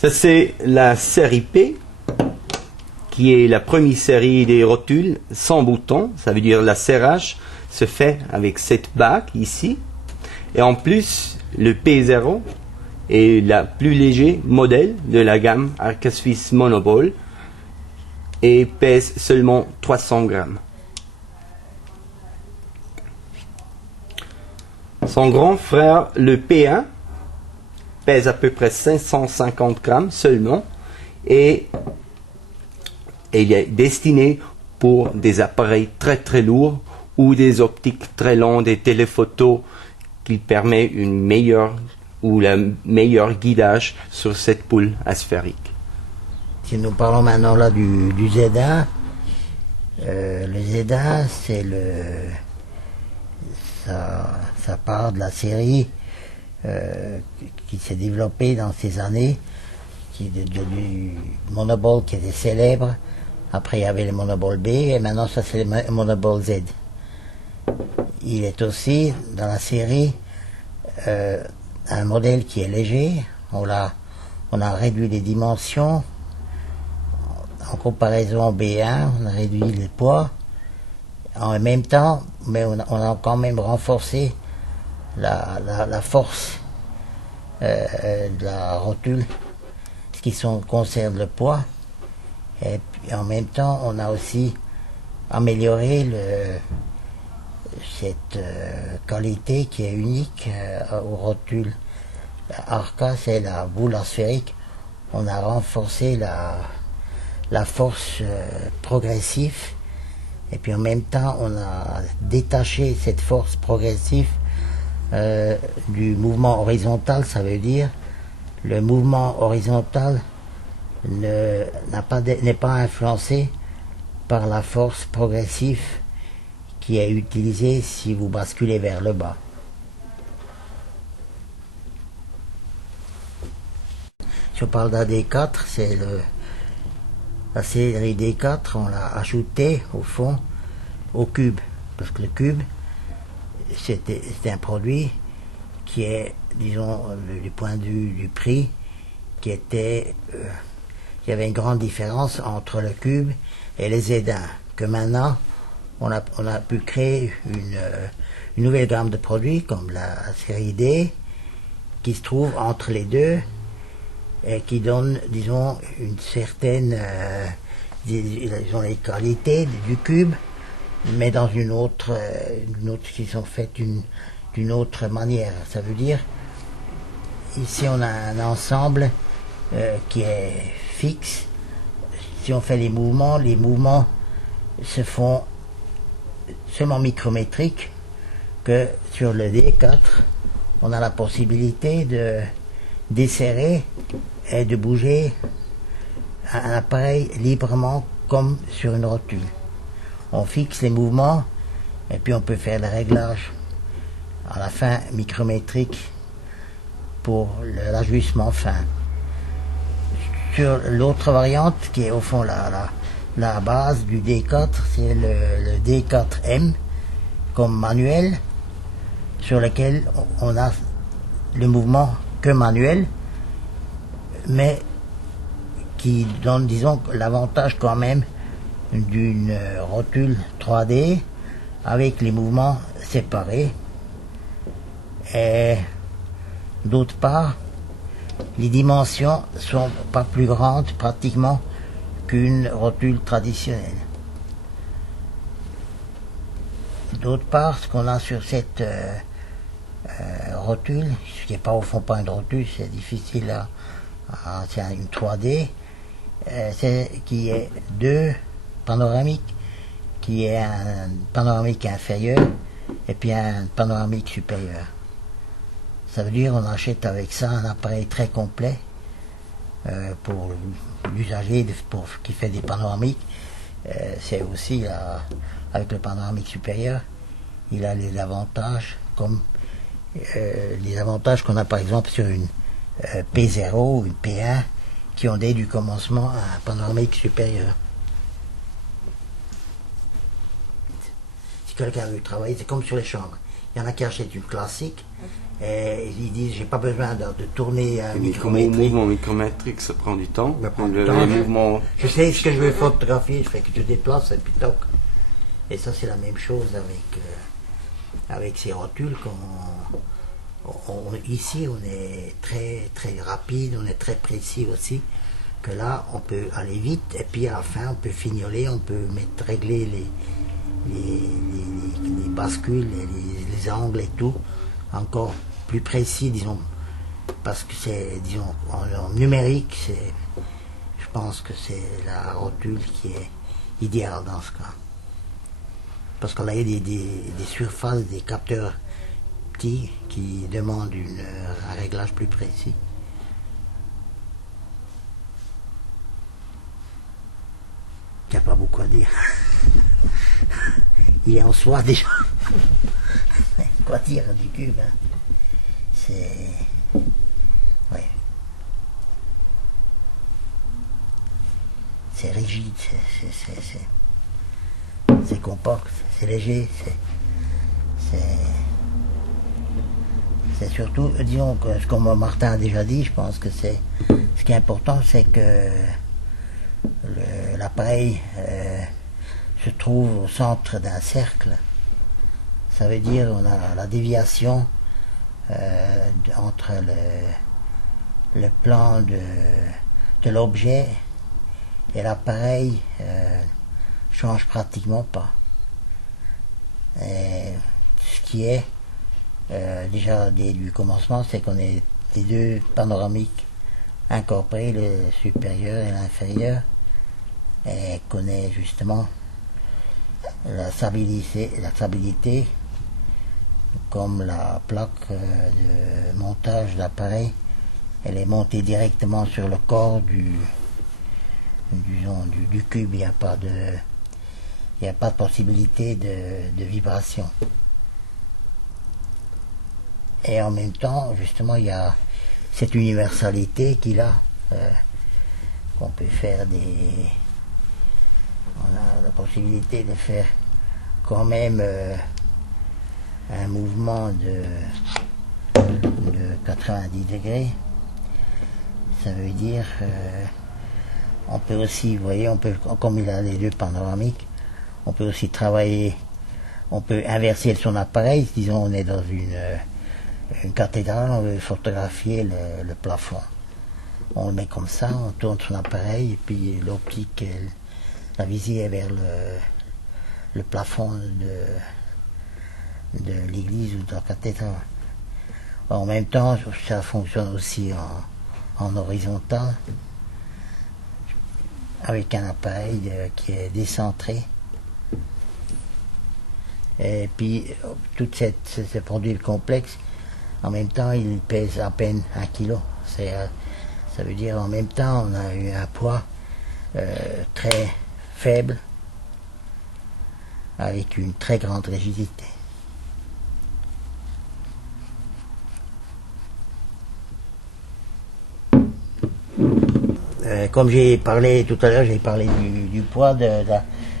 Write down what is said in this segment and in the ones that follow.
Ça, c'est la série P, qui est la première série des rotules sans bouton. Ça veut dire le serrage se fait avec cette bague ici. Et en plus, le P0 est le plus léger modèle de la gamme Arca Swiss Monoball et pèse seulement 300 grammes. Son grand frère, le P1, pèse à peu près 550 grammes seulement et il est destiné pour des appareils très très lourds ou des optiques très longues, des téléphotos qui permettent une meilleure ou la meilleure guidage sur cette boule asphérique. Si nous parlons maintenant là du Z1, le Z1 c'est ça part de la série qui s'est développée dans ces années, qui est du Monoball qui était célèbre. Après il y avait le Monoball B et maintenant ça c'est le Monoball Z. Il est aussi dans la série un modèle qui est léger. On a réduit les dimensions en comparaison au B1, on a réduit le poids. En même temps, mais on a quand même renforcé la force de la rotule, ce qui concerne le poids. Et puis en même temps, on a aussi amélioré cette qualité qui est unique aux rotules. Arca, c'est la boule asphérique. On a renforcé la force progressive. Et puis en même temps, on a détaché cette force progressive du mouvement horizontal. Ça veut dire le mouvement horizontal n'est pas influencé par la force progressive qui est utilisée si vous basculez vers le bas. Si on parle d'AD4, c'est la série D4, on l'a ajoutée au fond au cube, parce que le cube c'est un produit qui est, disons, du point de vue du prix, il y avait une grande différence entre le cube et les Z1, que maintenant on a pu créer une nouvelle gamme de produits comme la série D qui se trouve entre les deux et qui donne, disons, une certaine disons, les qualités du cube, mais dans une autre qui sont faites d'une autre manière. Ça veut dire, ici on a un ensemble qui est fixe. Si on fait les mouvements se font seulement micrométriques, que sur le D4, on a la possibilité de desserrer et de bouger un appareil librement comme sur une rotule. On fixe les mouvements et puis on peut faire le réglage à la fin micrométrique pour l'ajustement fin. Sur l'autre variante qui est au fond la base du D4, c'est le D4M comme manuel sur lequel on a le mouvement que manuel, mais qui donne, disons, l'avantage quand même d'une rotule 3D avec les mouvements séparés. Et d'autre part, les dimensions sont pas plus grandes pratiquement qu'une rotule traditionnelle. D'autre part, ce qu'on a sur cette rotule, ce qui n'est pas au fond pas une rotule, c'est difficile c'est une 3D, c'est qui est deux panoramiques, qui est un panoramique inférieur et puis un panoramique supérieur. Ça veut dire qu'on achète avec ça un appareil très complet pour l'usager qui fait des panoramiques. C'est aussi avec le panoramique supérieur, il a les avantages comme les avantages qu'on a par exemple sur une P0 ou une P1 qui ont dès du commencement un panoramique supérieur. Si quelqu'un veut travailler, c'est comme sur les chambres. Il y en a qui achètent une classique et ils disent j'ai pas besoin de tourner un Mais comme au micrométrique. mouvement micrométrique, ça prend du temps. Ça prend du Le temps. mouvement, Je sais ce que je veux photographier, je fais que je déplace et puis toc. Et ça c'est la même chose avec ces rotules. Ici on est très très rapide, on est très précis aussi. Que là on peut aller vite et puis à la fin on peut fignoler, on peut régler les bascules, les angles et tout, encore plus précis, disons, parce que c'est, disons, en numérique, je pense que c'est la rotule qui est idéale dans ce cas. Parce qu'on a des surfaces, des capteurs petits qui demandent un réglage plus précis. Il n'y a pas beaucoup à dire. Il est en soi déjà. Quoi dire du cube, hein. C'est... Ouais. C'est rigide, c'est compact, c'est léger, c'est surtout, disons, que, comme Martin a déjà dit, je pense que ce qui est important, c'est que l'appareil se trouve au centre d'un cercle. Ça veut dire on a la déviation entre le plan de l'objet et l'appareil change pratiquement pas. Et ce qui est déjà du commencement, c'est qu'on est les deux panoramiques incorporés, le supérieur et l'inférieur, et qu'on ait justement la stabilité comme la plaque de montage d'appareil, elle est montée directement sur le corps du cube. Il n'y a pas de possibilité de vibration. Et en même temps, justement, il y a cette universalité qu'il a, qu'on peut faire on a la possibilité de faire quand même un mouvement de 90 degrés. Ça veut dire on peut aussi, vous voyez, comme il a les deux panoramiques, on peut aussi travailler, on peut inverser son appareil. Disons on est dans une cathédrale, on veut photographier le plafond. On le met comme ça, on tourne son appareil et puis l'optique, la visée est vers le plafond de l'église ou de la cathédrale. En même temps, ça fonctionne aussi en horizontal, avec un appareil qui est décentré. Et puis, tout ce produit complexe, en même temps, il pèse à peine 1 kg. Ça veut dire en même temps, on a eu un poids très faible, avec une très grande rigidité. Comme j'ai parlé tout à l'heure, j'ai parlé du poids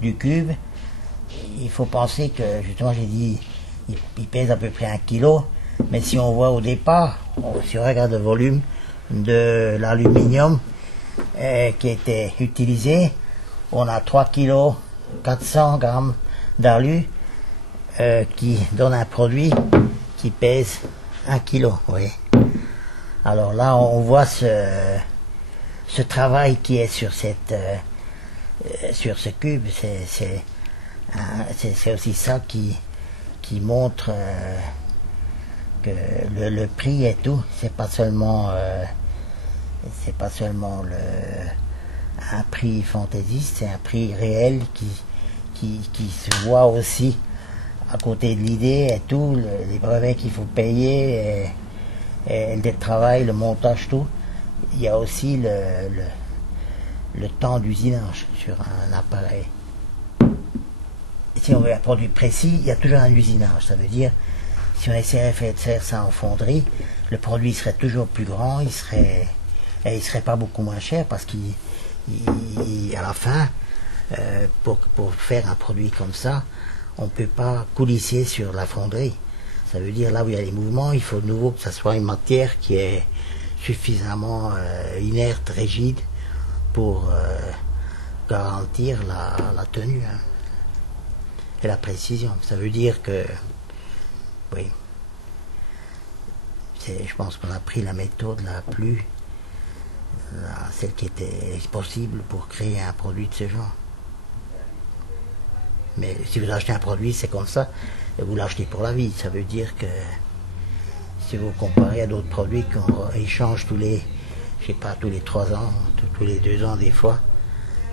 du cube. Il faut penser que, justement, j'ai dit, il pèse à peu près 1 kg, mais si on voit au départ, si on regarde le volume de l'aluminium qui était utilisé, on a 3 kg 400 grammes d'alu qui donne un produit qui pèse 1 kg. Oui. Alors là, on voit ce travail qui est sur ce cube. C'est aussi ça qui montre que le prix et tout, c'est pas seulement un prix fantaisiste, c'est un prix réel qui se voit aussi à côté de l'idée et tout, les brevets qu'il faut payer et le travail, le montage, tout. Il y a aussi le temps d'usinage sur un appareil. Si on veut un produit précis, il y a toujours un usinage. Ça veut dire, si on essaierait de faire ça en fonderie, le produit serait toujours plus grand, il serait pas beaucoup moins cher, parce qu'à la fin, pour faire un produit comme ça, on ne peut pas coulisser sur la fonderie. Ça veut dire là où il y a les mouvements, il faut de nouveau que ça soit une matière qui est suffisamment inerte, rigide pour garantir la tenue, hein, et la précision. Ça veut dire que, oui, je pense qu'on a pris la méthode celle qui était possible pour créer un produit de ce genre. Mais si vous achetez un produit, c'est comme ça, et vous l'achetez pour la vie. Ça veut dire que si vous comparez à d'autres produits qui changent tous les 3 ans, tous les 2 ans des fois,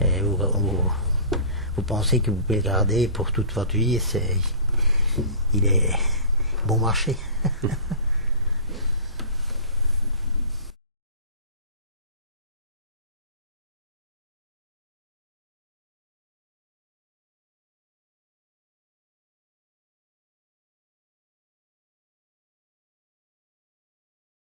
et vous pensez que vous pouvez le garder pour toute votre vie, il est bon marché.